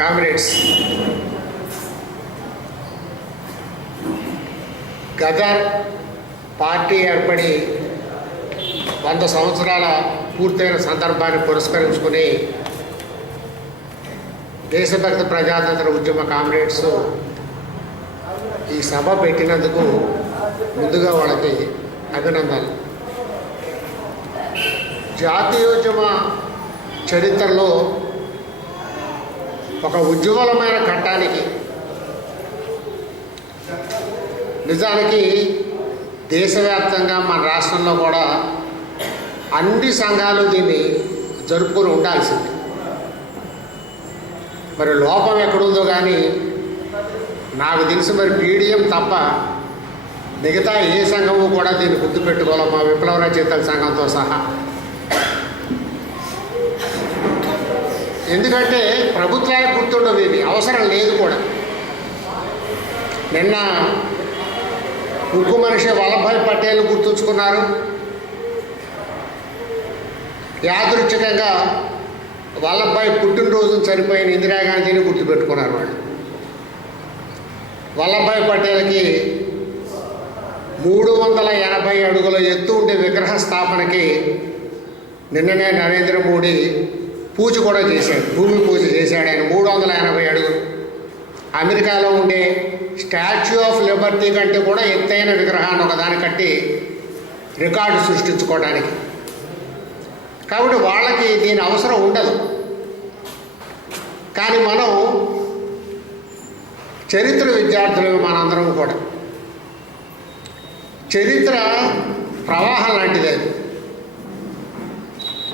Comrades, Gaddar party ఏర్పడి 100 సంవత్సరాల పూర్తయిన సందర్భాన్ని పురస్కరించుకుని దేశభక్తి ప్రజాతంత్ర ఉద్యమ కామ్రేడ్స్ ఈ సభ పెట్టినందుకు ముందుగా వాళ్ళకి అభినందనలు. జాతీయోద్యమ చరిత్రలో ఒక ఉజ్వలమైన ఘట్టానికి నిజానికి దేశవ్యాప్తంగా మన రాష్ట్రంలో కూడా అన్ని సంఘాలు దీన్ని జరుపుకొని ఉండాల్సింది. మరి లోపం ఎక్కడుందో కానీ నాకు తెలిసి మరి పీడిఎం తప్ప మిగతా ఏ సంఘము కూడా దీన్ని గుర్తుపెట్టుకోవాలి, మా విప్లవ రచయితల సంఘంతో సహా. ఎందుకంటే ప్రభుత్వానికి గుర్తుండవు, ఇవి అవసరం లేదు కూడా. నిన్న ఉక్కు మనిషి వల్లభాయ్ పటేల్ గుర్తుంచుకున్నారు. యాదృచ్ఛికంగా వల్లభాయ్ పుట్టినరోజును చనిపోయిన ఇందిరాగాంధీని గుర్తుపెట్టుకున్నారు వాళ్ళు. వల్లభాయ్ పటేల్కి 380 అడుగుల ఎత్తు ఉండే విగ్రహ స్థాపనకి నిన్ననే నరేంద్ర మోడీ పూజ కూడా చేశాడు, భూమి పూజ చేశాడు. ఆయన 380 అడుగులు. అమెరికాలో ఉండే స్టాచ్యూ ఆఫ్ లిబర్టీ కంటే కూడా ఎత్తైన విగ్రహాన్ని ఒకదాని కట్టి రికార్డు సృష్టించుకోవడానికి. కాబట్టి వాళ్ళకి దీని అవసరం ఉండదు. కానీ మనం చరిత్ర విద్యార్థులు, మనందరం కూడా చరిత్ర ప్రవాహం లాంటిది. అది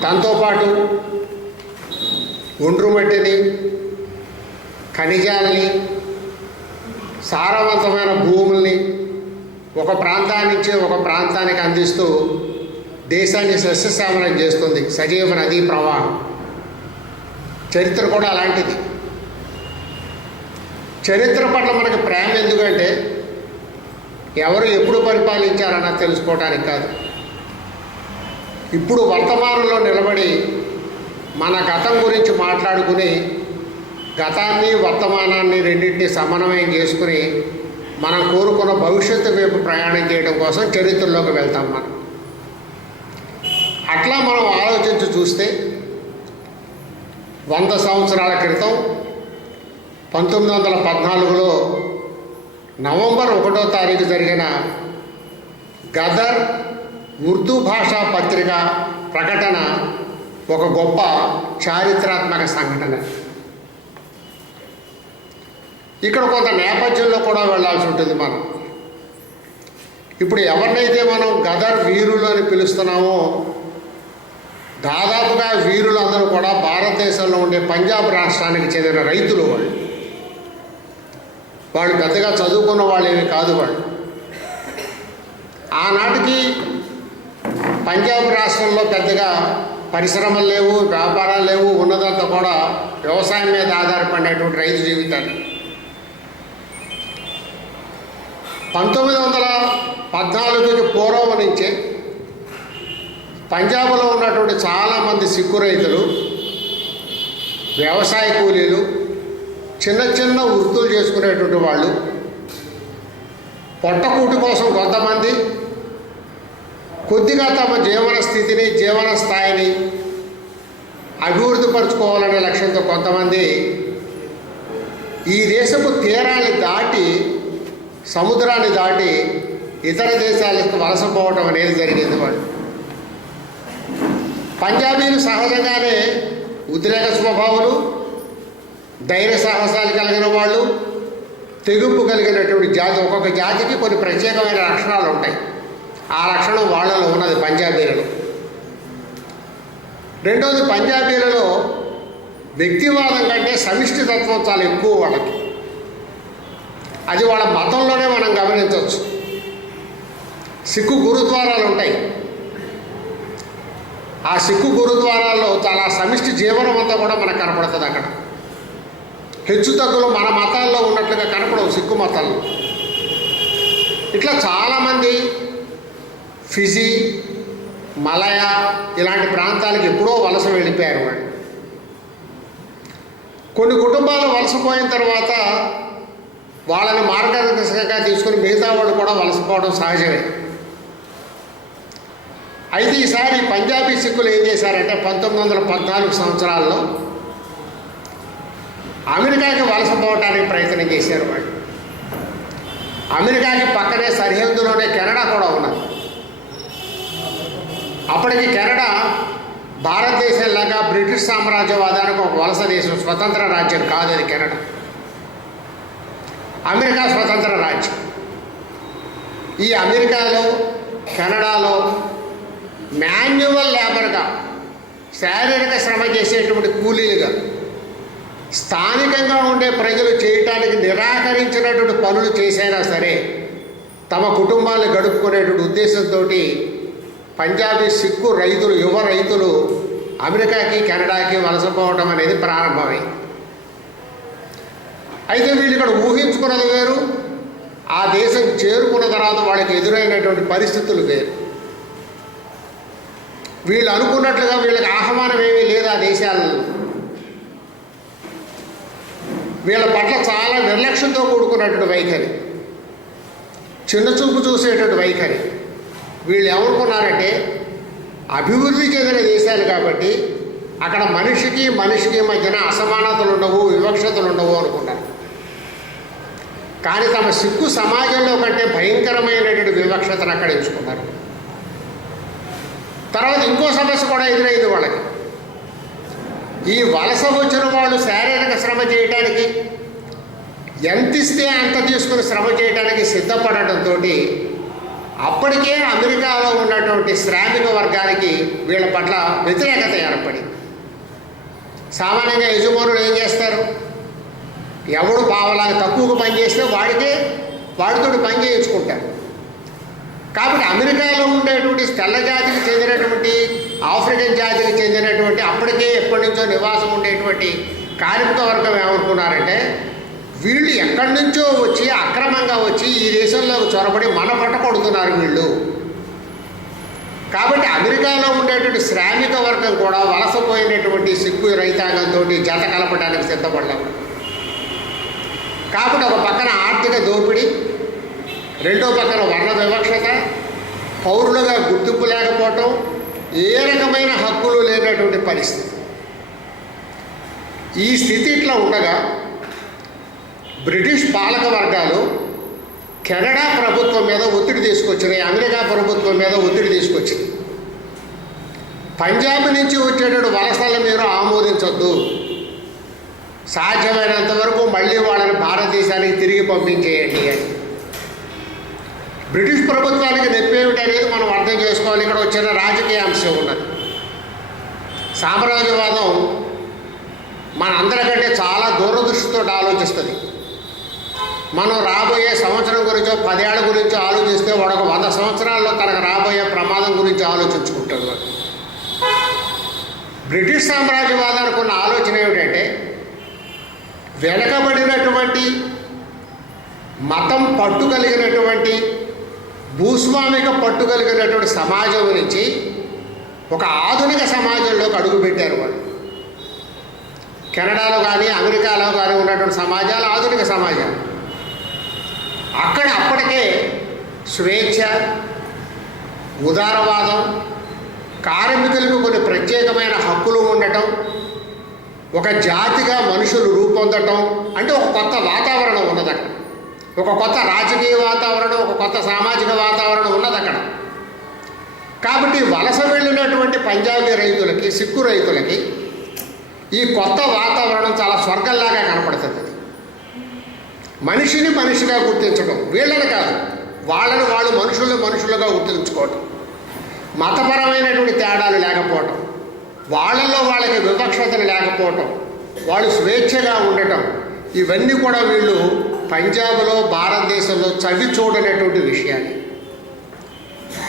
దాంతోపాటు ఒండ్రు మట్టిని, ఖనిజాలని, సారవంతమైన భూముల్ని ఒక ప్రాంతాన్ని నుంచి ఒక ప్రాంతానికి అందిస్తూ దేశాన్ని సస్యశ్యామలం చేస్తుంది సజీవ నదీ ప్రవాహం. చరిత్ర కూడా అలాంటిది. చరిత్ర పట్ల మనకి ప్రేమ ఎందుకంటే ఎవరు ఎప్పుడు పరిపాలించారన్న తెలుసుకోవడానికి కాదు, ఇప్పుడు వర్తమానంలో నిలబడి మన గతం గురించి మాట్లాడుకుని గతాన్ని వర్తమానాన్ని రెండింటినీ సమన్వయం చేసుకుని మనం కోరుకున్న భవిష్యత్తు వైపు ప్రయాణం చేయడం కోసం చరిత్రలోకి వెళ్తాం మనం. అట్లా మనం ఆలోచించి చూస్తే 100 సంవత్సరాల క్రితం 1914లో నవంబర్ 1వ తారీఖు జరిగిన గదర్ ఉర్దూ భాషా పత్రిక ప్రకటన ఒక గొప్ప చారిత్రాత్మక సంఘటన. ఇక్కడ కొంత నేపథ్యంలో కూడా వెళ్ళాల్సి ఉంటుంది మనం. ఇప్పుడు ఎవరినైతే మనం గదర్ వీరులు అని పిలుస్తున్నామో దాదాపుగా వీరులందరూ కూడా భారతదేశంలో ఉండే పంజాబ్ రాష్ట్రానికి చెందిన రైతులు. వాళ్ళు పెద్దగా చదువుకున్న వాళ్ళు ఏమి కాదు. వాళ్ళు ఆనాటికి పంజాబ్ రాష్ట్రంలో పెద్దగా పరిశ్రమలు లేవు, వ్యాపారాలు లేవు. ఉన్నదంతా కూడా వ్యవసాయం మీద ఆధారపడినటువంటి రైతు జీవితాలు. 1914కి పూర్వం నుంచే పంజాబ్లో ఉన్నటువంటి చాలామంది సిక్కు రైతులు, వ్యవసాయ కూలీలు, చిన్న చిన్న వృత్తులు చేసుకునేటువంటి వాళ్ళు, పొట్టకూటి కోసం కొంతమంది, కొద్దిగా తమ జీవన స్థితిని, జీవన స్థాయిని అభివృద్ధి పరుచుకోవాలనే లక్ష్యంతో కొంతమంది ఈ దేశపు తీరాన్ని దాటి, సముద్రాన్ని దాటి ఇతర దేశాలకు వలసపోవటం అనేది జరిగింది. వాళ్ళు పంజాబీలు సహజంగానే ఉద్రేక స్వభావులు, ధైర్య సాహసాలు కలిగిన వాళ్ళు, తెగింపు కలిగినటువంటి జాతి. ఒక్కొక్క జాతికి కొన్ని ప్రత్యేకమైన లక్షణాలు ఉంటాయి. ఆ లక్షణం వాళ్ళలో ఉన్నది పంజాబీలలో. రెండవది, పంజాబీలలో వ్యక్తివాదం కంటే సమిష్టి తత్వం చాలా ఎక్కువ వాళ్ళకి. అది వాళ్ళ మతంలోనే మనం గమనించవచ్చు. సిక్కు గురుద్వారాలు ఉంటాయి. ఆ సిక్కు గురుద్వారాల్లో చాలా సమిష్టి జీవనం అంతా కూడా మనకు కనపడుతుంది. అక్కడ హెచ్చు తగ్గులు మన మతాల్లో ఉన్నట్లుగా కనపడవు సిక్కు మతాల్లో. ఇట్లా చాలామంది ఫిజీ, మలయా ఇలాంటి ప్రాంతాలకు ఎప్పుడో వలస వెళ్ళిపోయారు వాళ్ళు. కొన్ని కుటుంబాలు వలసపోయిన తర్వాత వాళ్ళని మార్గదర్శకంగా తీసుకుని మిగతా వాళ్ళు కూడా వలసపోవడం సహజమే. అయితే ఈసారి పంజాబీ సిక్కులు ఏం చేశారంటే 1914 సంవత్సరాల్లో అమెరికాకి వలసపోవటానికి ప్రయత్నం చేశారు వాళ్ళు. అమెరికాకి పక్కనే సరిహద్దులోనే కెనడా కూడా ఉన్నది. అప్పటికి కెనడా భారతదేశంలాగా బ్రిటిష్ సామ్రాజ్యవాదానికి ఒక వలస దేశం, స్వతంత్ర రాజ్యం కాదు అది కెనడా. అమెరికా స్వతంత్ర రాజ్యం. ఈ అమెరికాలో కెనడాలో మాన్యువల్ లేబర్గా, శారీరక శ్రమ చేసేటువంటి కూలీలుగా స్థానికంగా ఉండే ప్రజలు చేయటానికి నిరాకరించినటువంటి పనులు చేసైనా సరే తమ కుటుంబాలను గడుపుకునేటువంటి ఉద్దేశంతో పంజాబీ సిక్కు రైతులు, యువ రైతులు అమెరికాకి కెనడాకి వలసపోవటం అనేది ప్రారంభమైంది. అయితే వీళ్ళు ఇక్కడ ఊహించుకున్నది వేరు, ఆ దేశం చేరుకున్న తర్వాత వాళ్ళకి ఎదురైనటువంటి పరిస్థితులు వేరు. వీళ్ళు అనుకున్నట్లుగా వీళ్ళకి ఆహ్వానం ఏమీ లేదు ఆ దేశాలలో. వీళ్ళ పట్ల చాలా నిర్లక్ష్యంతో కూడుకున్నటువంటి వైఖరి, చిన్న చూపు చూసేటువంటి వైఖరి. వీళ్ళు ఏమనుకున్నారంటే అభివృద్ధి చెందిన దేశాలు కాబట్టి అక్కడ మనిషికి మధ్యన అసమానతలు ఉండవు, వివక్షతలు ఉండవు అనుకున్నారు. కానీ తమ సిక్కు సమాజంలో కంటే భయంకరమైనటువంటి వివక్షతను అక్కడ ఎంచుకున్నారు. తర్వాత ఇంకో సమస్య కూడా ఎదురైంది వాళ్ళకి. ఈ వలస వచ్చిన వాళ్ళు శారీరక శ్రమ చేయడానికి ఎంత ఇస్తే అంత తీసుకుని శ్రమ చేయడానికి సిద్ధపడటంతో అప్పటికే అమెరికాలో ఉన్నటువంటి శ్రామిక వర్గానికి వీళ్ళ పట్ల వ్యతిరేకత ఏర్పడింది. సామాన్యంగా యజమానులు ఏం చేస్తారు, ఎవడు పావలాగా తక్కువగా పని చేస్తే వాడితోటి పని చేయించుకుంటారు. కాబట్టి అమెరికాలో ఉండేటువంటి తెల్ల జాతికి చెందినటువంటి, ఆఫ్రికన్ జాతికి చెందినటువంటి, అప్పటికే ఎప్పటి నుంచో నివాసం ఉండేటువంటి కార్మిక వర్గం ఏమనుకున్నారంటే వీళ్ళు ఎక్కడి నుంచో వచ్చి అక్రమంగా వచ్చి ఈ దేశంలోకి చొరబడి మన పట్ట కొడుతున్నారు వీళ్ళు. కాబట్టి అమెరికాలో ఉండేటువంటి శ్రామిక వర్గం కూడా వలసపోయినటువంటి సిక్కు రైతాంగంతో జత కలపడానికి సిద్ధపడ్డారు. కాబట్టి ఒక పక్కన ఆర్థిక దోపిడీ, రెండో పక్కన వర్ణ వివక్షత, పౌరులుగా గుర్తింపు లేకపోవటం, ఏ రకమైన హక్కులు లేనటువంటి పరిస్థితి. ఈ స్థితి ఇట్లా ఉండగా బ్రిటిష్ పాలక వర్గాలు కెనడా ప్రభుత్వం మీద ఒత్తిడి తీసుకొచ్చినాయి, అమెరికా ప్రభుత్వం మీద ఒత్తిడి తీసుకొచ్చింది. పంజాబ్ నుంచి వచ్చేటటువంటి వలసలను మీరు ఆమోదించొద్దు, సాధ్యమైనంత వరకు మళ్ళీ వాళ్ళని భారతదేశానికి తిరిగి పంపించేయండి అని. బ్రిటిష్ ప్రభుత్వానికి నొప్పేమిటి అనేది మనం అర్థం చేసుకోవాలి. ఇక్కడ వచ్చిన రాజకీయ అంశం ఉన్నది. సామ్రాజ్యవాదం మన అందరికంటే చాలా దూరదృష్టితో ఆలోచిస్తుంది. మనం రాబోయే సంవత్సరం గురించో 10 ఏళ్ల గురించో ఆలోచిస్తే వాడు ఒక 100 సంవత్సరాల్లో తనకు రాబోయే ప్రమాదం గురించి ఆలోచించుకుంటాడు. బ్రిటిష్ సామ్రాజ్యవాదానికి ఉన్న ఆలోచన ఏమిటంటే వెనకబడినటువంటి, మతం పట్టు కలిగినటువంటి, భూస్వామిక పట్టు కలిగినటువంటి సమాజం నుంచి ఒక ఆధునిక సమాజంలోకి అడుగుపెట్టారు వాళ్ళు. కెనడాలో కానీ అమెరికాలో కానీ ఉన్నటువంటి సమాజాలు ఆధునిక సమాజాలు. అక్కడ అప్పటికే స్వేచ్ఛ, ఉదారవాదం, కార్మికులకు కొన్ని ప్రత్యేకమైన హక్కులు ఉండటం, ఒక జాతిగా మనుషులు రూపొందటం, అంటే ఒక కొత్త వాతావరణం ఉన్నది అక్కడ. ఒక కొత్త రాజకీయ వాతావరణం, ఒక కొత్త సామాజిక వాతావరణం ఉన్నది అక్కడ. కాబట్టి వలస వెళ్ళినటువంటి పంజాబీ రైతులకి, సిక్కు రైతులకి ఈ కొత్త వాతావరణం చాలా స్వర్గంలాగా కనపడుతుంది. మనిషిని మనిషిగా గుర్తించడం, వీళ్ళని కాదు, వాళ్ళని వాళ్ళు మనుషులుగా గుర్తించుకోవటం, మతపరమైనటువంటి తేడాలు లేకపోవటం, వాళ్ళల్లో వాళ్ళకి వివక్షతలు లేకపోవటం, వాళ్ళు స్వేచ్ఛగా ఉండటం, ఇవన్నీ కూడా వీళ్ళు పంజాబ్లో, భారతదేశంలో చవి చూడనటువంటి విషయాలు.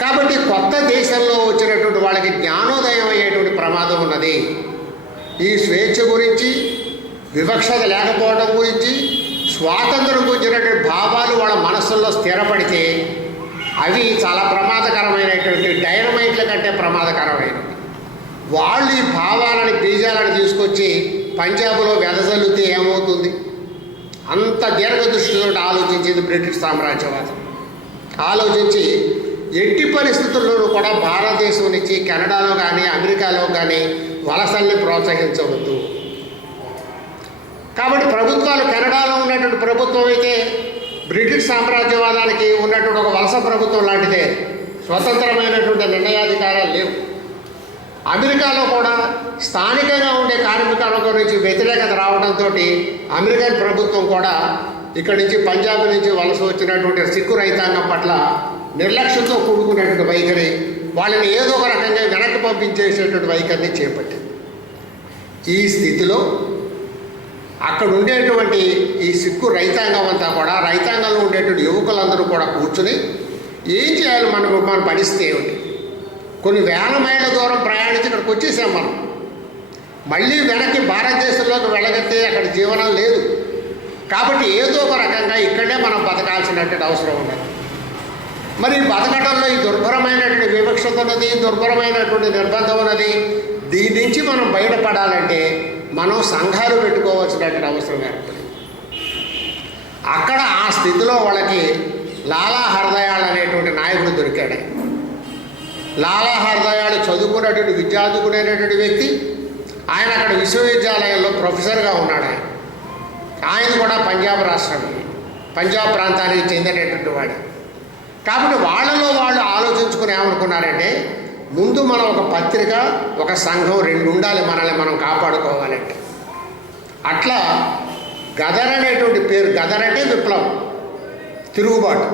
కాబట్టి కొత్త దేశంలో వచ్చినటువంటి వాళ్ళకి జ్ఞానోదయం అయ్యేటువంటి ప్రమాదం ఉన్నది. ఈ స్వేచ్ఛ గురించి, వివక్షత లేకపోవడం గురించి, స్వాతంత్రం గురించినటువంటి భావాలు వాళ్ళ మనస్సుల్లో స్థిరపడితే అవి చాలా ప్రమాదకరమైనటువంటి డైనమైట్ల కంటే ప్రమాదకరమైనవి. వాళ్ళు ఈ భావాలని, బీజాలను తీసుకొచ్చి పంజాబ్లో వెదజల్లితే దీర్ఘదృష్టితో ఆలోచించింది బ్రిటిష్ సామ్రాజ్యవాదం. ఆలోచించి ఎట్టి పరిస్థితుల్లోనూ కూడా భారతదేశం నుంచి కెనడాలో కానీ అమెరికాలో కానీ వలసల్ని ప్రోత్సహించవద్దు. కాబట్టి ప్రభుత్వాలు, కెనడాలో ఉన్నటువంటి ప్రభుత్వం అయితే బ్రిటిష్ సామ్రాజ్యవాదానికి ఉన్నటువంటి ఒక వలస ప్రభుత్వం లాంటిదే. స్వతంత్రమైనటువంటి నిర్ణయాధికారాలు లేవు. అమెరికాలో కూడా స్థానికంగా ఉండే కార్మికుల గురించి వ్యతిరేకత రావడంతో అమెరికన్ ప్రభుత్వం కూడా ఇక్కడి నుంచి పంజాబ్ నుంచి వలస వచ్చినటువంటి సిక్కు రైతాంగం పట్ల నిర్లక్ష్యంతో కూడుకున్నటువంటి వైఖరి, వాళ్ళని ఏదో ఒక రకంగా వెనక్కి పంపించేసేటువంటి వైఖరిని చేపట్టింది. ఈ స్థితిలో అక్కడ ఉండేటువంటి ఈ సిక్కు రైతాంగం అంతా కూడా, రైతాంగంలో ఉండేటువంటి యువకులందరూ కూడా కూర్చుని ఏం చేయాలి, మన పరిస్థితి ఏమిటి? కొన్ని వేల మైళ్ళ దూరం ప్రయాణించి ఇక్కడికి వచ్చేసాం మనం. మళ్ళీ వెనక్కి భారతదేశంలోకి వెళ్ళగలిగితే అక్కడ జీవనం లేదు. కాబట్టి ఏదో ఒక రకంగా ఇక్కడే మనం బతకాల్సినటువంటి అవసరం ఉన్నది. మరి బతకడంలో ఈ దుర్భరమైనటువంటి వివక్షత ఉన్నది, దుర్భరమైనటువంటి నిర్బంధం ఉన్నది. దీని నుంచి మనం బయటపడాలంటే మనం సంఘాలు పెట్టుకోవాల్సినటువంటి అవసరం ఏర్పడింది. అక్కడ ఆ స్థితిలో వాళ్ళకి లాలా హర్దయాళ్ అనేటువంటి నాయకుడు దొరికాడు. లాలా హర్దయాళ్ చదువుకున్నటువంటి విద్యార్థుకునేటువంటి వ్యక్తి. ఆయన అక్కడ విశ్వవిద్యాలయంలో ప్రొఫెసర్గా ఉన్నాడు. ఆయన కూడా పంజాబ్ రాష్ట్రం, పంజాబ్ ప్రాంతానికి చెందినటువంటి వాడు. కాబట్టి వాళ్ళలో వాళ్ళు ఆలోచించుకుని ఏమనుకున్నారంటే, ముందు మనం ఒక పత్రిక, ఒక సంఘం రెండు ఉండాలి మనల్ని మనం కాపాడుకోవాలంటే. అట్లా గదర్ అనేటువంటి పేరు, గదర్ అంటే విప్లవం, తిరుగుబాటు,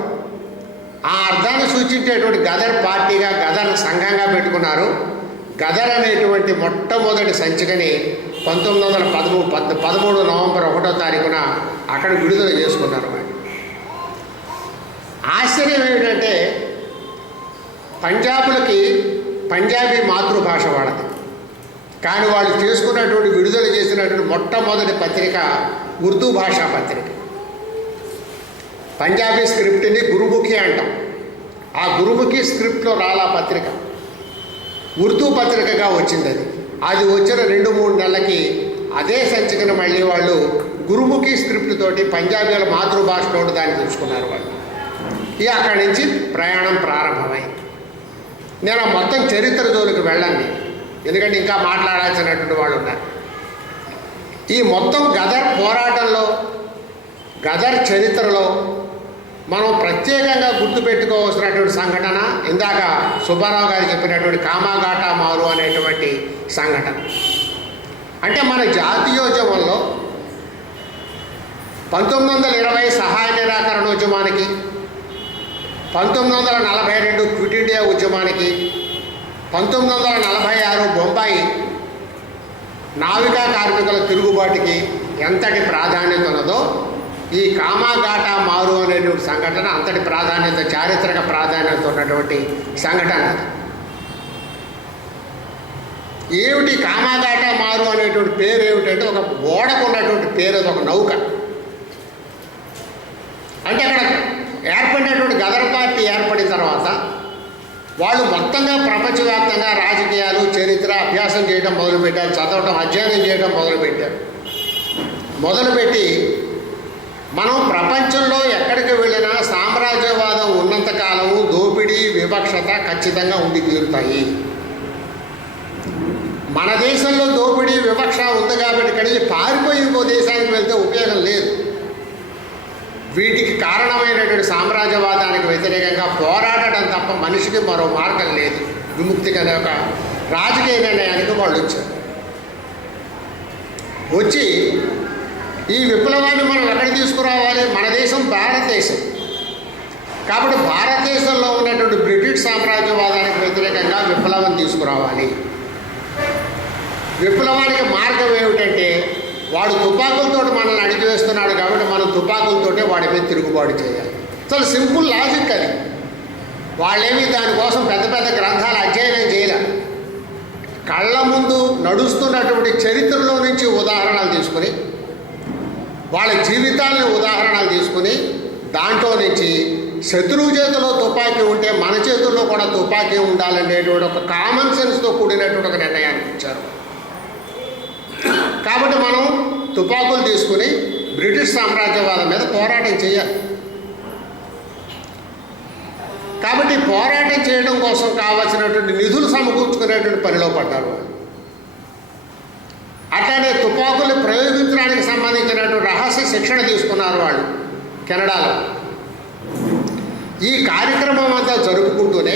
ఆ అర్థాన్ని సూచించేటువంటి గదర్ పార్టీగా, గదర్ సంఘంగా పెట్టుకున్నారు. గదర్ అనేటువంటి మొట్టమొదటి సంచికని 1913 నవంబర్ 1వ తారీఖున అక్కడ విడుదల చేసుకున్నారు. ఆశ్చర్యం ఏమిటంటే, పంజాబులకి పంజాబీ మాతృభాష వాళ్ళది, కానీ వాళ్ళు చేసుకున్నటువంటి విడుదల చేసినటువంటి మొట్టమొదటి పత్రిక ఉర్దూ భాషా పత్రిక. పంజాబీ స్క్రిప్ట్ని గురుముఖి అంటాం. ఆ గురుముఖి స్క్రిప్ట్లో రాలా పత్రిక, ఉర్దూ పత్రికగా వచ్చింది. అది వచ్చిన 2-3 నెలలకి అదే సంచికను మళ్ళీ వాళ్ళు గురుముఖి స్క్రిప్ట్ తోటి పంజాబీల మాతృభాషతోటి దాన్ని తెచ్చుకున్నారు వాళ్ళు. ఇక అక్కడి నుంచి ప్రయాణం ప్రారంభమైంది. నేను మొత్తం చరిత్ర జోలికి వెళ్ళండి, ఎందుకంటే ఇంకా మాట్లాడాల్సినటువంటి వాళ్ళు ఉన్నారు. ఈ మొత్తం గదర్ పోరాటంలో, గదర్ చరిత్రలో మనం ప్రత్యేకంగా గుర్తుపెట్టుకోవాల్సినటువంటి సంఘటన ఇందాక సుబ్బారావు గారు చెప్పినటువంటి కామాఘాటా మారు అనేటువంటి సంఘటన. అంటే మన జాతీయోద్యమంలో 1920 సహాయ నిరాకరణోద్యమానికి, 1942 క్విట్ ఇండియా ఉద్యమానికి, 1946 బొంబాయి నావికా కార్మికుల తిరుగుబాటుకి ఎంతటి ప్రాధాన్యత ఉన్నదో, ఈ కామాఘాటా మారు అనేటువంటి సంఘటన అంతటి ప్రాధాన్యత, చారిత్రక ప్రాధాన్యత ఉన్నటువంటి సంఘటన. ఏమిటి కామాఘాటా మారు అనేటువంటి పేరు ఏమిటంటే, ఒక ఓడకు ఉన్నటువంటి పేరు, అది ఒక నౌక. అంటే అక్కడ ఏర్పడినటువంటి గదర్ పార్టీ ఏర్పడిన తర్వాత వాళ్ళు మొత్తంగా ప్రపంచవ్యాప్తంగా రాజకీయాలు, చరిత్ర అభ్యాసం చేయడం మొదలుపెట్టారు, చదవటం, అధ్యయనం చేయడం మొదలుపెట్టారు. మొదలుపెట్టి మనం ప్రపంచంలో ఎక్కడికి వెళ్ళినా సామ్రాజ్యవాదం ఉన్నంతకాలము దోపిడీ, వివక్షత ఖచ్చితంగా ఉండి తీరుతాయి. మన దేశంలో దోపిడీ, వివక్ష ఉంది కాబట్టి కడిగి పారిపోయి ఇంకో దేశానికి వెళ్తే ఉపయోగం లేదు. వీటికి కారణమైనటువంటి సామ్రాజ్యవాదానికి వ్యతిరేకంగా పోరాడటం తప్ప మనిషికి మరో మార్గం లేదు. విముక్తిగా ఒక రాజకీయ నిర్ణయానికి వాళ్ళు వచ్చారు. వచ్చి ఈ విప్లవాన్ని మనం ఎక్కడ తీసుకురావాలి? మన దేశం భారతదేశం. కాబట్టి భారతదేశంలో ఉన్నటువంటి బ్రిటిష్ సామ్రాజ్యవాదానికి వ్యతిరేకంగా విప్లవం తీసుకురావాలి. విప్లవానికి మార్గం ఏమిటంటే, వాడు తుపాకులతో మనల్ని అణిచివేస్తున్నాడు కాబట్టి మనం తుపాకులతోటే వాడి మీద తిరుగుబాటు చేయాలి. చాలా సింపుల్ లాజిక్ అది. వాళ్ళేమీ దానికోసం పెద్ద పెద్ద గ్రంథాలు అధ్యయనం చేయలే. కళ్ళ ముందు నడుస్తున్నటువంటి చరిత్రలో నుంచి ఉదాహరణలు తీసుకుని, వాళ్ళ జీవితాలని ఉదాహరణలు తీసుకుని, దాంట్లో నుంచి శత్రువు చేతిలో తుపాకీ ఉంటే మన చేతుల్లో కూడా తుపాకీ ఉండాలనేటువంటి ఒక కామన్ సెన్స్తో కూడినటువంటి ఒక నిర్ణయానికి ఇచ్చారు. కాబట్టి మనం తుపాకులు తీసుకుని బ్రిటిష్ సామ్రాజ్యవాదం మీద పోరాటం చేయాలి. కాబట్టి పోరాటం చేయడం కోసం కావాల్సినటువంటి నిధులు సమకూర్చుకునేటువంటి పనిలో పడ్డారు. అట్లానే తుపాకులు ప్రయోగించడానికి సంబంధించినటువంటి రహస్య శిక్షణ తీసుకున్నారు వాళ్ళు కెనడాలో. ఈ కార్యక్రమం అంతా జరుపుకుంటూనే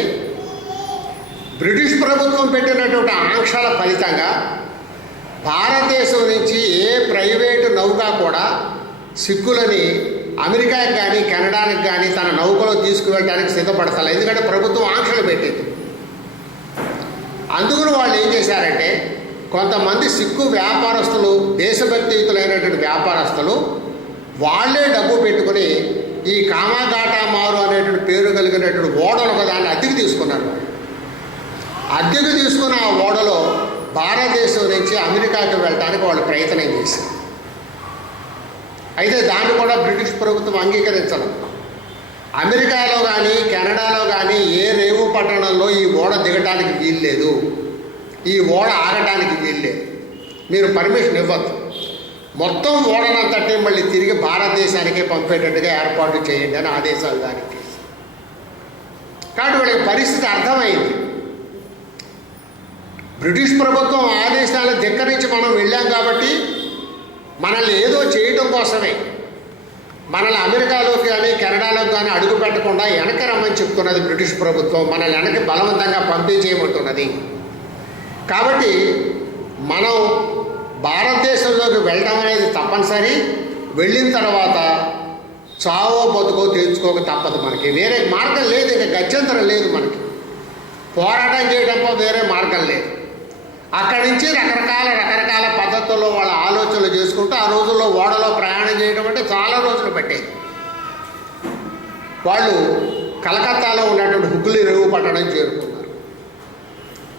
బ్రిటిష్ ప్రభుత్వం పెట్టినటువంటి ఆంక్షల ఫలితంగా భారతదేశం నుంచి ఏ ప్రైవేటు నౌక కూడా సిక్కులని అమెరికాకి కానీ కెనడాకి కానీ తన నౌకలో తీసుకువెళ్ళడానికి సిద్ధపడతారు. ఎందుకంటే ప్రభుత్వం ఆంక్షలు పెట్టింది. అందుకని వాళ్ళు ఏం చేశారంటే కొంతమంది సిక్కు వ్యాపారస్తులు, దేశభక్తియుతులైనటువంటి వ్యాపారస్తులు వాళ్ళే డబ్బు పెట్టుకుని ఈ కామాఘాటా మారు అనేటువంటి పేరు కలిగినటువంటి ఓడలు ఒకదాన్ని అద్దెకు తీసుకున్నారు. అద్దెకు తీసుకున్న ఆ ఓడలో భారతదేశం నుంచి అమెరికాకి వెళ్ళడానికి వాళ్ళు ప్రయత్నం చేశారు. అయితే దాన్ని కూడా బ్రిటిష్ ప్రభుత్వం అంగీకరించదు. అమెరికాలో కానీ కెనడాలో కానీ ఏ రేవు పట్టణంలో ఈ ఓడ దిగటానికి వీల్లేదు, ఈ ఓడ ఆగటానికి వీల్లేదు, మీరు పర్మిషన్ ఇవ్వద్దు, మొత్తం ఓడనంతటి మళ్ళీ తిరిగి భారతదేశానికే పంపేటట్టుగా ఏర్పాటు చేయండి అని ఆదేశాలు దానికి చేశారు. కాబట్టి వాళ్ళకి పరిస్థితి అర్థమైంది. బ్రిటిష్ ప్రభుత్వం ఆదేశాలు ధిక్కరించి మనం వెళ్ళాం కాబట్టి మనల్ని ఏదో చేయడం కోసమే మనల్ని అమెరికాలోకి కానీ కెనడాలోకి కానీ అడుగు పెట్టకుండా వెనక్కి రమ్మని చెప్తున్నది బ్రిటిష్ ప్రభుత్వం. మనల్ని వెనక్కి బలవంతంగా పంపించేయమంటున్నది. కాబట్టి మనం భారతదేశంలోకి వెళ్ళడం అనేది తప్పనిసరి. వెళ్ళిన తర్వాత చావో బతుకో తేల్చుకోక తప్పదు. మనకి వేరే మార్గం లేదు, ఇంకా గత్యంతరం లేదు. మనకి పోరాటం చేయడంలో వేరే మార్గం లేదు. అక్కడి నుంచి రకరకాల పద్ధతుల్లో వాళ్ళ ఆలోచనలు చేసుకుంటూ ఆ రోజుల్లో ఓడలో ప్రయాణం చేయడం అంటే చాలా రోజులు పట్టేది. వాళ్ళు కలకత్తాలో ఉన్నటువంటి హుగ్లీ రేవు పట్టణం చేరుకున్నారు.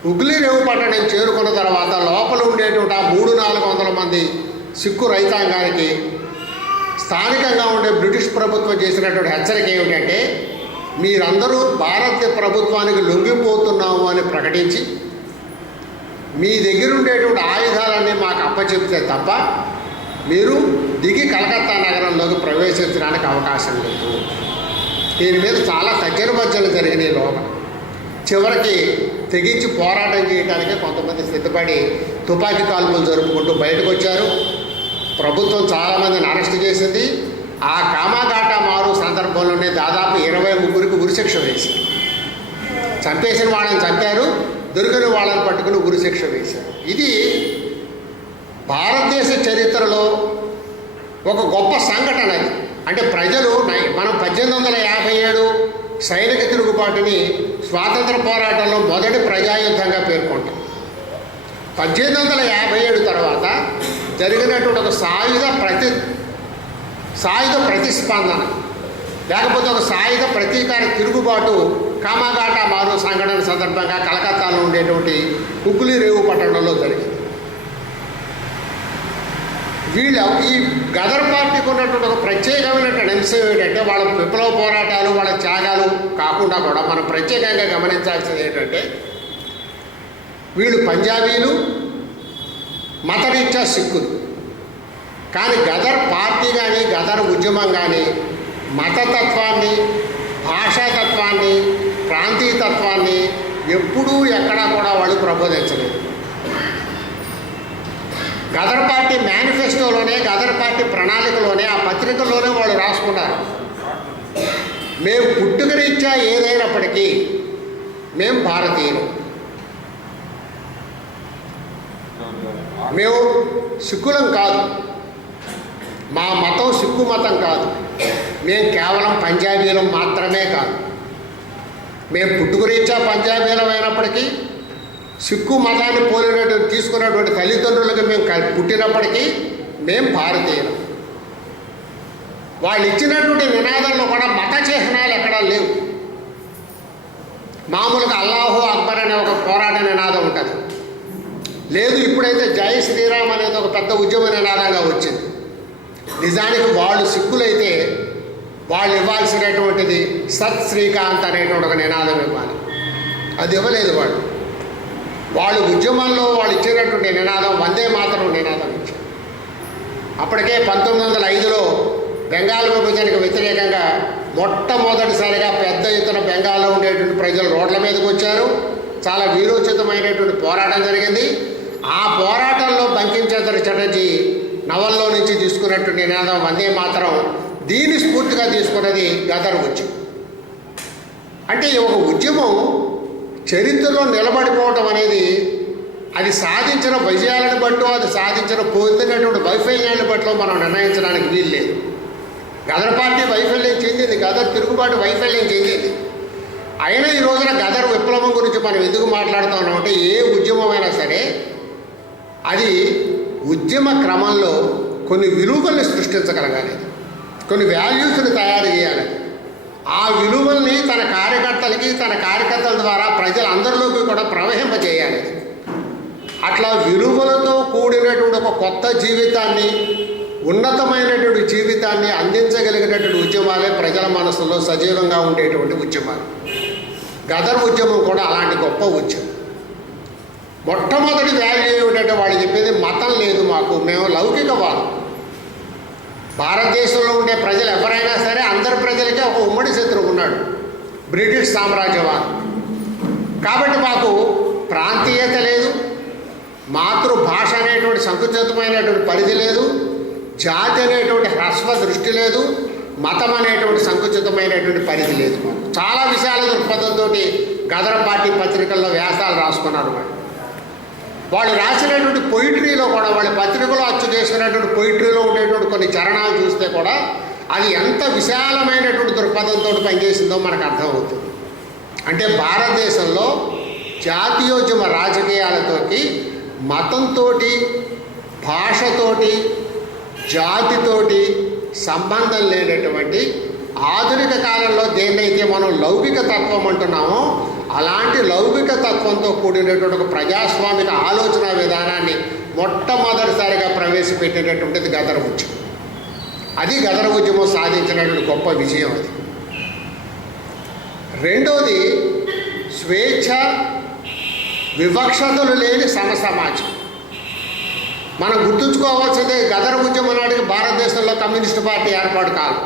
హుగ్లీ రేవు పట్టణం చేరుకున్న తర్వాత లోపల ఉండేటువంటి ఆ 300-400 మంది సిక్కు రైతాంగానికి స్థానికంగా ఉండే బ్రిటిష్ ప్రభుత్వం చేసినటువంటి హెచ్చరిక ఏమిటంటే, మీరందరూ భారత ప్రభుత్వానికి లొంగిపోతున్నాము అని ప్రకటించి మీ దగ్గర ఉండేటువంటి ఆయుధాలన్నీ మాకు అప్పచెప్తే తప్ప మీరు దిగి కలకత్తా నగరంలోకి ప్రవేశించడానికి అవకాశం లేదు. దీని మీద చాలా తర్జనభర్జనలు జరిగినాయి. లోపల చివరికి తెగించి పోరాటం చేయడానికి కొంతమంది సిద్ధపడి తుపాకీ కాల్పులు జరుపుకుంటూ బయటకు వచ్చారు. ప్రభుత్వం చాలామందిని అరెస్ట్ చేసింది. ఆ కామాఘాటా మారు సందర్భంలోనే దాదాపు 23కి ఉరిశిక్ష వేశారు. చంపేసిన వాళ్ళని చంపారు, దొరికిన వాళ్ళని పట్టుకుని ఉరిశిక్ష వేశారు. ఇది భారతదేశ చరిత్రలో ఒక గొప్ప సంఘటన. అది అంటే ప్రజలు మనం 1857 సైనిక తిరుగుబాటుని స్వాతంత్ర పోరాటంలో మొదటి ప్రజాయుద్ధంగా పేర్కొంటాం. 1857 తర్వాత జరిగినటువంటి ఒక సాయుధ ప్రతిస్పందన లేకపోతే ఒక సాయుధ ప్రతీకార తిరుగుబాటు కామాఘాటా మారు సంఘటన సందర్భంగా కలకత్తాలో ఉండేటువంటి హుగ్లీ రేవు పట్టణంలో జరిగింది. వీళ్ళు ఈ గదర్ పార్టీకి ఉన్నటువంటి ఒక ప్రత్యేకమైనటువంటి అంశం ఏంటంటే, వాళ్ళ విప్లవ పోరాటాలు వాళ్ళ త్యాగాలు కాకుండా కూడా మనం ప్రత్యేకంగా గమనించాల్సింది ఏంటంటే, వీళ్ళు పంజాబీలు, మతరీత్యా సిక్కులు. కానీ గదర్ పార్టీ కానీ గదర్ ఉద్యమం కానీ మతతత్వాన్ని, భాషాతత్వాన్ని, ప్రాంతీయతత్వాన్ని ఎప్పుడూ ఎక్కడా కూడా వాళ్ళు ప్రబోధించలేదు. గదర్ పార్టీ మేనిఫెస్టోలోనే, గదర్ పార్టీ ప్రణాళికలోనే, ఆ పత్రికల్లోనే వాళ్ళు రాసుకున్నారు, మేము పుట్టుకరీత్యా ఏదైనప్పటికీ మేము భారతీయులు, మేము సిక్కులం కాదు, మా మతం సిక్కు మతం కాదు, మేము కేవలం పంజాబీలం మాత్రమే కాదు, మేము పుట్టుకరీత్యా పంజాబీలం అయినప్పటికీ సిక్కు మతాన్ని తీసుకున్నటువంటి తల్లిదండ్రులకు మేము పుట్టినప్పటికీ మేము భారతీయులం. వాళ్ళు ఇచ్చినటువంటి నినాదంలో కూడా మత చిహ్నాలు ఎక్కడా లేవు. మామూలుగా అల్లాహు అక్బర్ అనే ఒక పోరాట నినాదం ఉంటుంది, లేదు. ఇప్పుడైతే జై శ్రీరామ్ అనేది ఒక పెద్ద ఉద్యమ నినాదంగా వచ్చింది. నిజానికి వాళ్ళు సిక్కులైతే వాళ్ళు ఇవ్వాల్సినటువంటిది సత్ శ్రీకాంత్ అనేటువంటి ఒక నినాదం ఇవ్వాలి. అది ఇవ్వలేదు. వాళ్ళు ఉద్యమంలో వాళ్ళు ఇచ్చినటువంటి నినాదం వందే మాతరం నినాదం ఇచ్చారు. అప్పటికే 1905లో బెంగాల్ విభజనకు వ్యతిరేకంగా మొట్టమొదటిసారిగా పెద్ద ఎత్తున బెంగాల్లో ఉండేటువంటి ప్రజలు రోడ్ల మీదకి వచ్చారు. చాలా వీరోచితమైనటువంటి పోరాటం జరిగింది. ఆ పోరాటంలో బంకించంద్ర చటర్జీ నవల్లో నుంచి తీసుకున్నట్టు నినాదం వందే మాతరం, దీన్ని స్ఫూర్తిగా తీసుకున్నది గదర్ ఉద్యమం. అంటే ఒక ఉద్యమం చరిత్రలో నిలబడిపోవటం అనేది అది సాధించిన విజయాలను బట్టో అది సాధించిన పొందినటువంటి వైఫల్యాలను బట్టో మనం నిర్ణయించడానికి వీలు లేదు. గదర్ పార్టీ వైఫల్యం చెందింది, గదర్ తిరుగుబాటు వైఫల్యం చెందింది. అయినా ఈ రోజున గదర్ విప్లవం గురించి మనం ఎందుకు మాట్లాడుతూ ఉన్నామంటే, ఏ ఉద్యమమైనా సరే అది ఉద్యమ క్రమంలో కొన్ని విలువల్ని సృష్టించగలగాలి, కొన్ని వాల్యూస్ని తయారు చేయాలి. ఆ విలువల్ని తన కార్యకర్తలకి, తన కార్యకర్తల ద్వారా ప్రజలందరిలోకి కూడా ప్రవహింపజేయాలి. అట్లా విలువలతో కూడినటువంటి ఒక కొత్త జీవితాన్ని, ఉన్నతమైనటువంటి జీవితాన్ని అందించగలిగినటువంటి ఉద్యమాలే ప్రజల మనసులో సజీవంగా ఉండేటువంటి ఉద్యమాలు. గదర్ ఉద్యమం కూడా అలాంటి గొప్ప ఉద్యమం. మొట్టమొదటి వాల్యూ ఏమిటంటే వాళ్ళు చెప్పేది మతం లేదు మాకు, మేము లౌకికవాదం. భారతదేశంలో ఉండే ప్రజలు ఎవరైనా సరే అందరి ప్రజలకే ఒక ఉమ్మడి శత్రువు ఉన్నాడు, బ్రిటిష్ సామ్రాజ్యవాదం. కాబట్టి మాకు ప్రాంతీయత లేదు, మాతృభాష అనేటువంటి సంకుచితమైనటువంటి పరిధి లేదు, జాతి అనేటువంటి హ్రస్వ దృష్టి లేదు, మతం అనేటువంటి సంకుచితమైనటువంటి పరిధి లేదు. చాలా విశాల దృక్పథంతో గదర్ పార్టీ పత్రికల్లో వ్యాసాలు రాసుకున్నారు. వాళ్ళు రాసినటువంటి పొయిట్రీలో కూడా, వాళ్ళ పత్రికలో అచ్చు చేసినటువంటి పొయిట్రీలో ఉండేటువంటి కొన్ని చరణాలు చూస్తే కూడా అది ఎంత విశాలమైనటువంటి దృక్పథంతో పనిచేసిందో మనకు అర్థమవుతుంది. అంటే భారతదేశంలో జాతీయోద్యమ రాజకీయాలతోటి, మతంతో, భాషతోటి, జాతితోటి సంబంధం లేనటువంటి ఆధునిక కాలంలో దేన్నైతే మనం లౌకిక తత్వం అంటున్నామో అలాంటి లౌకిక తత్వంతో కూడినటువంటి ఒక ప్రజాస్వామిక ఆలోచన విధానాన్ని మొట్టమొదటిసారిగా ప్రవేశపెట్టినటువంటిది గదర్ ఉద్యమం. అది గదర్ ఉద్యమం సాధించినటువంటి గొప్ప విజయం. అది రెండోది స్వేచ్ఛ, వివక్షతలు లేని సమసమాజం. మనం గుర్తుంచుకోవాల్సిందే, గదర్ ఉద్యమం నాటికి భారతదేశంలో కమ్యూనిస్టు పార్టీ ఏర్పాటు కాదు.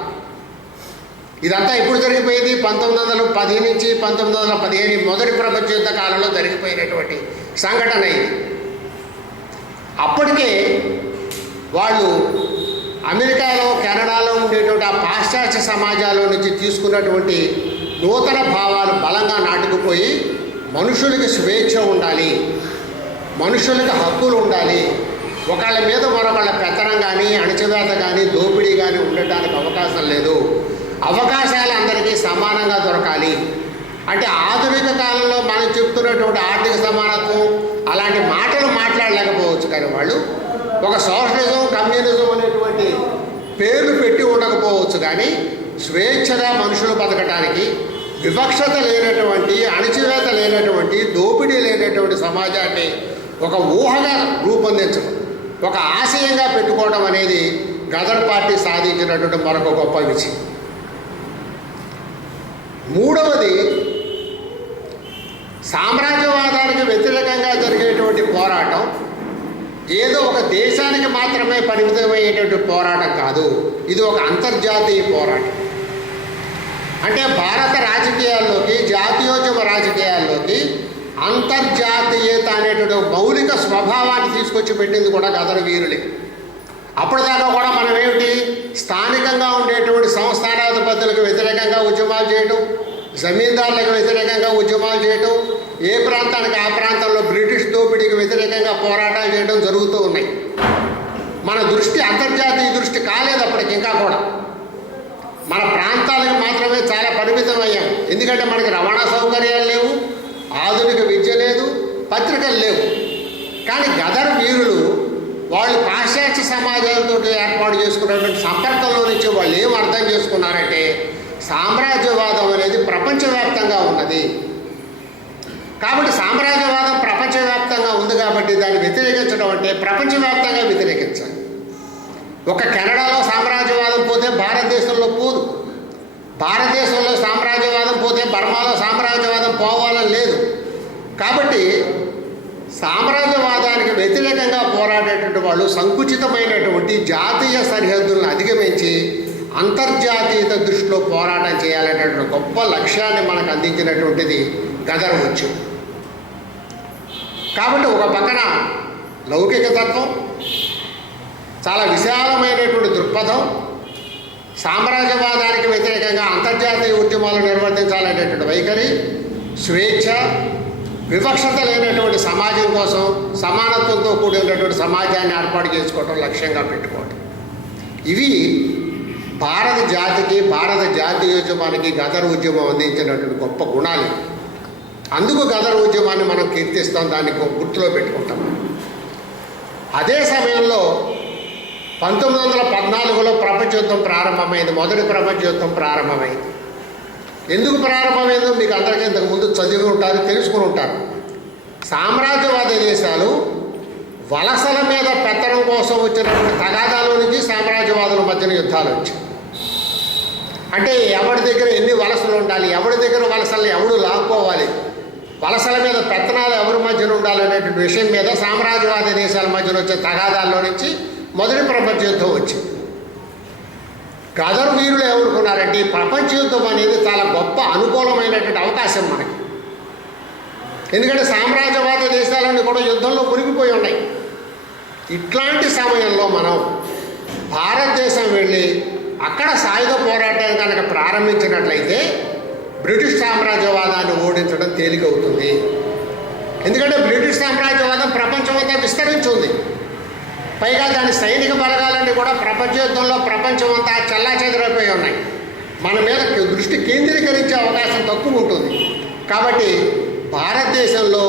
ఇదంతా ఎప్పుడు జరిగిపోయింది? 1910 నుంచి 1915 మొదటి ప్రపంచ యుద్ధ కాలంలో జరిగిపోయినటువంటి సంఘటన ఇది. అప్పటికే వాళ్ళు అమెరికాలో, కెనడాలో ఉండేటువంటి ఆ పాశ్చాత్య సమాజాల నుంచి తీసుకున్నటువంటి నూతన భావాలు బలంగా నాటుకుపోయి మనుషులకి స్వేచ్ఛ ఉండాలి, మనుషులకి హక్కులు ఉండాలి, ఒకళ్ళ మీద మరొకళ్ళ పెత్తనం కానీ, అణచివేత కానీ, దోపిడీ కానీ ఉండటానికి అవకాశం లేదు, అవకాశాలు అందరికీ సమానంగా దొరకాలి. అంటే ఆధునిక కాలంలో మనం చెప్తున్నటువంటి ఆర్థిక సమానత్వం అలాంటి మాటలు మాట్లాడలేకపోవచ్చు, కానీ వాళ్ళు ఒక సోషలిజం, కమ్యూనిజం అనేటువంటి పేర్లు పెట్టి ఉండకపోవచ్చు, కానీ స్వేచ్ఛగా మనుషులు బతకటానికి, వివక్షత లేనటువంటి, అణచివేత లేనటువంటి, దోపిడీ లేనటువంటి సమాజాన్ని ఒక ఊహగా రూపొందించడం, ఒక ఆశయంగా పెట్టుకోవడం అనేది గదర్ పార్టీ సాధించినటువంటి మరొక గొప్ప విజయం. మూడవది సామ్రాజ్యవాదానికి వ్యతిరేకంగా జరిగేటువంటి పోరాటం ఏదో ఒక దేశానికి మాత్రమే పరిమితమయ్యేటువంటి పోరాటం కాదు, ఇది ఒక అంతర్జాతీయ పోరాటం. అంటే భారత రాజకీయాల్లోకి, జాతీయోద్యమ రాజకీయాల్లోకి అంతర్జాతీయత అనేటువంటి మౌలిక స్వభావాన్ని తీసుకొచ్చి పెట్టింది కూడా గదర్ వీరులే. అప్పటిదాకా కూడా మనం ఏమిటి, స్థానికంగా ఉండేటువంటి సంస్థానాధిపతులకు వ్యతిరేకంగా ఉద్యమాలు చేయటం, జమీందారులకు వ్యతిరేకంగా ఉద్యమాలు చేయటం, ఏ ప్రాంతానికి ఆ ప్రాంతంలో బ్రిటిష్ దోపిడీకి వ్యతిరేకంగా పోరాటాలు చేయడం జరుగుతూ ఉన్నాయి. మన దృష్టి అంతర్జాతీయ దృష్టి కాలేదు అప్పటికి, ఇంకా కూడా మన ప్రాంతాలకు మాత్రమే చాలా పరిమితమయ్యాం. ఎందుకంటే మనకి రవాణా సౌకర్యాలు లేవు, ఆధునిక విద్య లేదు, పత్రికలు లేవు. కానీ గదర్ వీరులు వాళ్ళు పాశ్చాత్య సమాజాలతో ఏర్పాటు చేసుకున్నటువంటి సంపర్కంలో నుంచి వాళ్ళు ఏం అర్థం చేసుకున్నారంటే, సామ్రాజ్యవాదం అనేది ప్రపంచవ్యాప్తంగా ఉన్నది. కాబట్టి సామ్రాజ్యవాదం ప్రపంచవ్యాప్తంగా ఉంది కాబట్టి దాన్ని వ్యతిరేకించడం అంటే ప్రపంచవ్యాప్తంగా వ్యతిరేకించాలి. ఒక కెనడాలో సామ్రాజ్యవాదం పోతే భారతదేశంలో పోదు, భారతదేశంలో సామ్రాజ్యవాదం పోతే బర్మాలో సామ్రాజ్యవాదం పోవాలని లేదు. కాబట్టి సామ్రాజ్యవాదానికి వ్యతిరేకంగా పోరాడేటువంటి వాళ్ళు సంకుచితమైనటువంటి జాతీయ సరిహద్దులను అధిగమించి అంతర్జాతీయత దృష్టిలో పోరాటం చేయాలనేటువంటి గొప్ప లక్ష్యాన్ని మనకు అందించినటువంటిది గదర్ ఉద్యమం. కాబట్టి ఒక పక్కన లౌకిక తత్వం, చాలా విశాలమైనటువంటి దృక్పథం, సామ్రాజ్యవాదానికి వ్యతిరేకంగా అంతర్జాతీయ ఉద్యమాలు నిర్వర్తించాలనేటువంటి వైఖరి, స్వేచ్ఛ, వివక్షత లేనటువంటి సమాజం కోసం సమానత్వంతో కూడినటువంటి సమాజాన్ని ఏర్పాటు చేసుకోవటం లక్ష్యంగా పెట్టుకోవటం, ఇవి భారత జాతికి, భారత జాతీయోద్యమానికి గదర్ ఉద్యమం అందించినటువంటి గొప్ప గుణాలు. అందుకు గదర్ ఉద్యమాన్ని మనం కీర్తిస్తాం, దాన్ని గుర్తులో పెట్టుకుంటాం. అదే సమయంలో 1914లో ప్రపంచ యుద్ధం ప్రారంభమైంది. మొదటి ప్రపంచ యుద్ధం ప్రారంభమైంది. ఎందుకు ప్రారంభమైందో మీకు అందరికీ ఇంతకుముందు చదివి ఉంటారు, తెలుసుకుని ఉంటారు. సామ్రాజ్యవాద దేశాలు వలసల మీద పెత్తడం కోసం వచ్చినటువంటి తగాదాల నుంచి సామ్రాజ్యవాదుల మధ్యన యుద్ధాలు వచ్చాయి. అంటే ఎవరి దగ్గర ఎన్ని వలసలు ఉండాలి, ఎవరి దగ్గర వలసల్ని ఎవడు లాక్కోవాలి, వలసల మీద పెత్తనాలు ఎవరి మధ్యన ఉండాలనేటువంటి విషయం మీద సామ్రాజ్యవాద దేశాల మధ్యన వచ్చే తగాదాల్లో నుంచి మొదటి ప్రపంచ యుద్ధం వచ్చింది. గదర్ వీరులు ఏమనుకున్నారంటే ఈ ప్రపంచ యుద్ధం అనేది చాలా గొప్ప అనుకూలమైనటువంటి అవకాశం మనకి. ఎందుకంటే సామ్రాజ్యవాద దేశాలన్నీ కూడా యుద్ధంలో మునిగిపోయి ఉన్నాయి. ఇట్లాంటి సమయంలో మనం భారతదేశం వెళ్ళి అక్కడ సాయుధ పోరాటం కనుక ప్రారంభించినట్లయితే బ్రిటిష్ సామ్రాజ్యవాదాన్ని ఓడించడం తేలికవుతుంది. ఎందుకంటే బ్రిటిష్ సామ్రాజ్యవాదం ప్రపంచమంతా విస్తరించింది. పైగా దాని సైనిక బలగాలన్నీ కూడా ప్రపంచ యుద్ధంలో ప్రపంచమంతా చెల్లాచెదరైపోయి ఉన్నాయి. మన మీద దృష్టి కేంద్రీకరించే అవకాశం తక్కువ ఉంటుంది. కాబట్టి భారతదేశంలో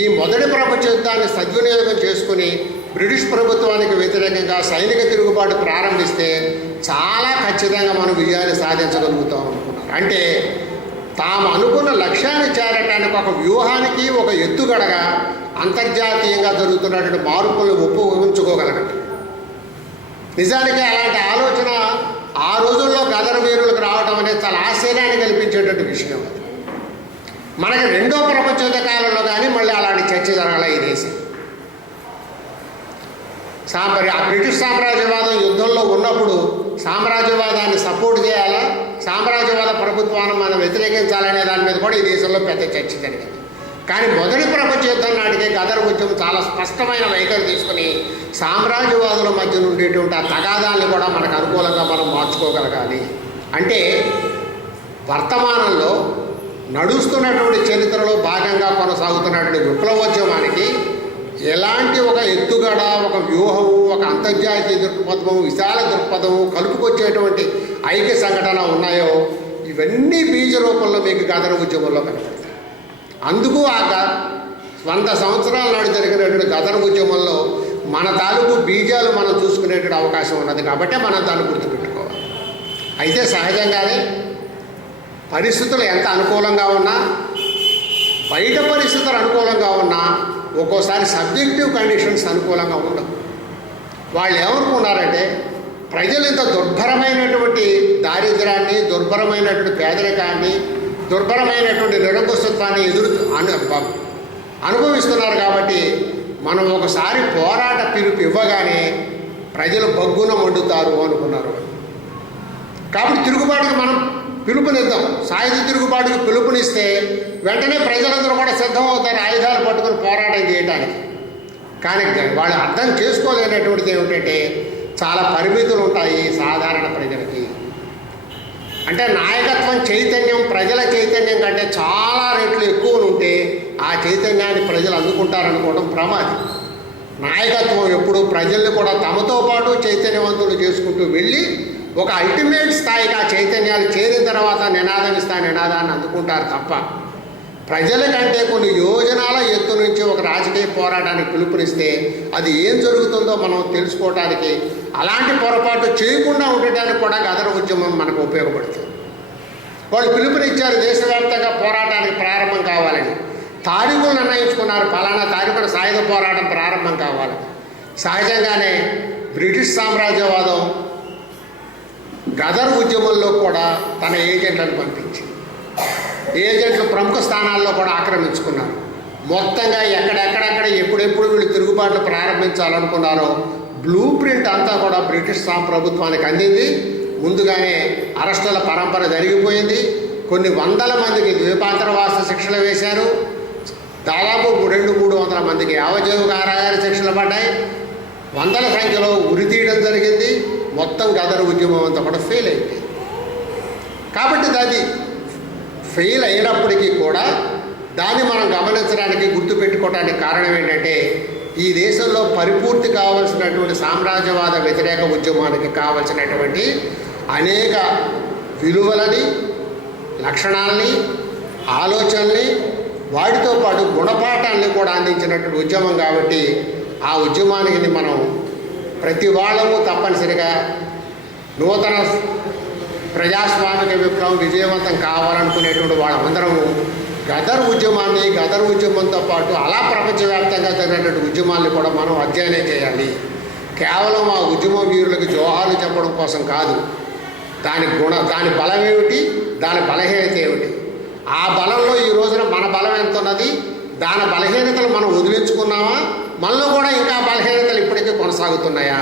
ఈ మొదటి ప్రపంచ యుద్ధాన్ని సద్వినియోగం చేసుకుని బ్రిటిష్ ప్రభుత్వానికి వ్యతిరేకంగా సైనిక తిరుగుబాటు ప్రారంభిస్తే చాలా ఖచ్చితంగా మనం విజయాన్ని సాధించగలుగుతాం అనుకున్నారు. అంటే తాము అనుకున్న లక్ష్యాన్ని చేరటానికి ఒక వ్యూహానికి ఒక ఎత్తుగడగా అంతర్జాతీయంగా జరుగుతున్నటువంటి మార్పులను ఉపయోగించుకోగలగటం. నిజానికి అలాంటి ఆలోచన ఆ రోజుల్లో గదర్ వీరులకు రావడం అనేది చాలా ఆశ్చర్యాన్ని కల్పించేటువంటి విషయం. మనకి రెండో ప్రపంచ యుద్ధ కాలంలో కానీ మళ్ళీ అలాంటి చర్చ జరగాల ఈ దేశం. ఆ బ్రిటిష్ సామ్రాజ్యవాదం యుద్ధంలో ఉన్నప్పుడు సామ్రాజ్యవాదాన్ని సపోర్ట్ చేయాలా, సామ్రాజ్యవాద ప్రభుత్వాన్ని మనం వ్యతిరేకించాలనే దాని మీద కూడా ఈ దేశంలో పెద్ద చర్చ జరిగింది. కానీ మొదటి ప్రపంచ యుద్ధం నాటికే గదర్ ఉద్యమం చాలా స్పష్టమైన వైఖరి తీసుకుని సామ్రాజ్యవాదుల మధ్య ఉండేటువంటి ఆ తగాదాన్ని కూడా మనకు అనుకూలంగా మనం మార్చుకోగలగాలి. అంటే వర్తమానంలో నడుస్తున్నటువంటి చరిత్రలో భాగంగా కొనసాగుతున్నటువంటి విప్లవోద్యమానికి ఎలాంటి ఒక ఎత్తుగడ, ఒక వ్యూహము, ఒక అంతర్జాతీయ దృక్పథము, విశాల దృక్పథము, కలుపుకొచ్చేటువంటి ఐక్య సంఘటన ఉన్నాయో ఇవన్నీ బీజ రూపంలో మీకు గదర్ ఉద్యమంలో కనపడతాయి. అందుకు ఆ 100 సంవత్సరాల నాడు జరిగినటువంటి గదర్ ఉద్యమంలో మన తాలూకు బీజాలు మనం చూసుకునేటువంటి అవకాశం ఉన్నది. కాబట్టి మనం దాన్ని గుర్తుపెట్టుకోవాలి. అయితే సహజంగానే పరిస్థితులు ఎంత అనుకూలంగా ఉన్నా, బయట పరిస్థితులు అనుకూలంగా ఉన్నా ఒక్కోసారి సబ్జెక్టివ్ కండిషన్స్ అనుకూలంగా ఉండవు. వాళ్ళు ఏమనుకున్నారంటే ప్రజలు ఇంత దుర్భరమైనటువంటి దారిద్ర్యాన్ని, దుర్భరమైనటువంటి పేదరికాన్ని, దుర్భరమైనటువంటి నిరంకుశత్వాన్ని అనుభవిస్తున్నారు. కాబట్టి మనం ఒకసారి పోరాట పిలుపు ఇవ్వగానే ప్రజలు బగ్గున మండుతారు అనుకున్నారు. కాబట్టి తిరుగుబాటుకి మనం పిలుపునిద్దాం. సాయుధ తిరుగుబాటుకి పిలుపునిస్తే వెంటనే ప్రజలందరూ కూడా సిద్ధమవుతారు ఆయుధాలు పట్టుకుని పోరాటం చేయడానికి. కానీ వాళ్ళు అర్థం చేసుకోలేనటువంటిది ఏమిటంటే చాలా పరిమితులు ఉంటాయి సాధారణ ప్రజలకి. అంటే నాయకత్వం చైతన్యం ప్రజల చైతన్యం కంటే చాలా రెట్లు ఎక్కువ ఉంటే ఆ చైతన్యాన్ని ప్రజలు అందుకుంటారనుకోవడం ప్రమాదం. నాయకత్వం ఎప్పుడు ప్రజల్ని కూడా తమతో పాటు చైతన్యవంతులు చేసుకుంటూ వెళ్ళి ఒక అల్టిమేట్ స్థాయికి ఆ చైతన్యాలు చేరిన తర్వాత నినాదాన్ని అందుకుంటారు తప్ప ప్రజల కంటే కొన్ని యోజనాల ఎత్తు నుంచి ఒక రాజకీయ పోరాటానికి పిలుపునిస్తే అది ఏం జరుగుతుందో మనం తెలుసుకోవడానికి, అలాంటి పొరపాటు చేయకుండా ఉండటానికి కూడా గదర్ ఉద్యమం మనకు ఉపయోగపడుతుంది. వాళ్ళు పిలుపునిచ్చారు దేశవ్యాప్తంగా పోరాటానికి ప్రారంభం కావాలని. తారీఖులు నిర్ణయించుకున్నారు, ఫలానా తారీఖున సాయుధ పోరాటం ప్రారంభం కావాలి. సహజంగానే బ్రిటిష్ సామ్రాజ్యవాదం గదర్ ఉద్యమంలో కూడా తన ఏజెంట్లను పంపించింది. ఏజెంట్లు ప్రముఖ స్థానాల్లో కూడా ఆక్రమించుకున్నారు. మొత్తంగా ఎక్కడెక్కడెక్కడ ఎప్పుడెప్పుడు వీళ్ళు తిరుగుబాట్లు ప్రారంభించాలనుకున్నారో బ్లూ ప్రింట్ అంతా కూడా బ్రిటిష్ ప్రభుత్వానికి అందింది. ముందుగానే అరెస్టుల పరంపర జరిగిపోయింది. కొన్ని వందల మందికి ద్వీపాంతరవాస శిక్షలు వేశారు. దాదాపు 200-300 మందికి యావజ్జీవ కారాగార శిక్షలు పడ్డాయి. వందల సంఖ్యలో ఉరి తీయడం జరిగింది. మొత్తం గదర్ ఉద్యమం అంతా కూడా ఫెయిల్ అయిపోయింది. కాబట్టి అది ఫెయిల్ అయినప్పటికీ కూడా దాన్ని మనం గమనించడానికి గుర్తుపెట్టుకోవడానికి కారణం ఏంటంటే ఈ దేశంలో పరిపూర్తి కావాల్సినటువంటి సామ్రాజ్యవాద వ్యతిరేక ఉద్యమానికి కావలసినటువంటి అనేక విలువలని, లక్షణాలని, ఆలోచనల్ని, వాటితో పాటు గుణపాఠాలని కూడా అందించినటువంటి ఉద్యమం. కాబట్టి ఆ ఉద్యమానికి మనం ప్రతి వాళ్ళము తప్పనిసరిగా నూతన ప్రజాస్వామిక విప్లవం విజయవంతం కావాలనుకునేటువంటి వాళ్ళందరము గదర్ ఉద్యమాన్ని, గదర్ ఉద్యమంతో పాటు అలా ప్రపంచవ్యాప్తంగా జరిగినటువంటి ఉద్యమాన్ని కూడా మనం అధ్యయనం చేయాలి. కేవలం ఆ ఉద్యమ వీరులకు జోహార్లు చెప్పడం కోసం కాదు. దాని బలం ఏమిటి, దాని బలహీనత ఏమిటి, ఆ బలంలో ఈ రోజున మన బలం ఎంత ఉన్నది, దాని బలహీనతలు మనం వదిలించుకున్నామా, మనలో కూడా ఇంకా బలహీనతలు ఇప్పటికీ కొనసాగుతున్నాయా,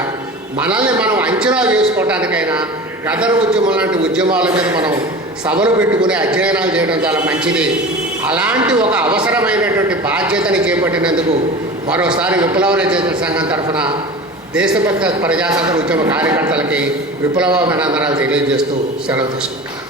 మనల్ని మనం అంచనా వేసుకోవటానికైనా గదర్ ఉద్యమం లాంటి ఉద్యమాల మీద మనం సభలు పెట్టుకుని అధ్యయనాలు చేయడం చాలా మంచిది. అలాంటి ఒక అవసరమైనటువంటి బాధ్యతని చేపట్టినందుకు మరోసారి విప్లవ రచయితల సంఘం తరఫున దేశభక్త ప్రజాతంత్ర ఉద్యమ కార్యకర్తలకి విప్లవ అభినందనాలు తెలియజేస్తూ సెలవు తీసుకుంటాను.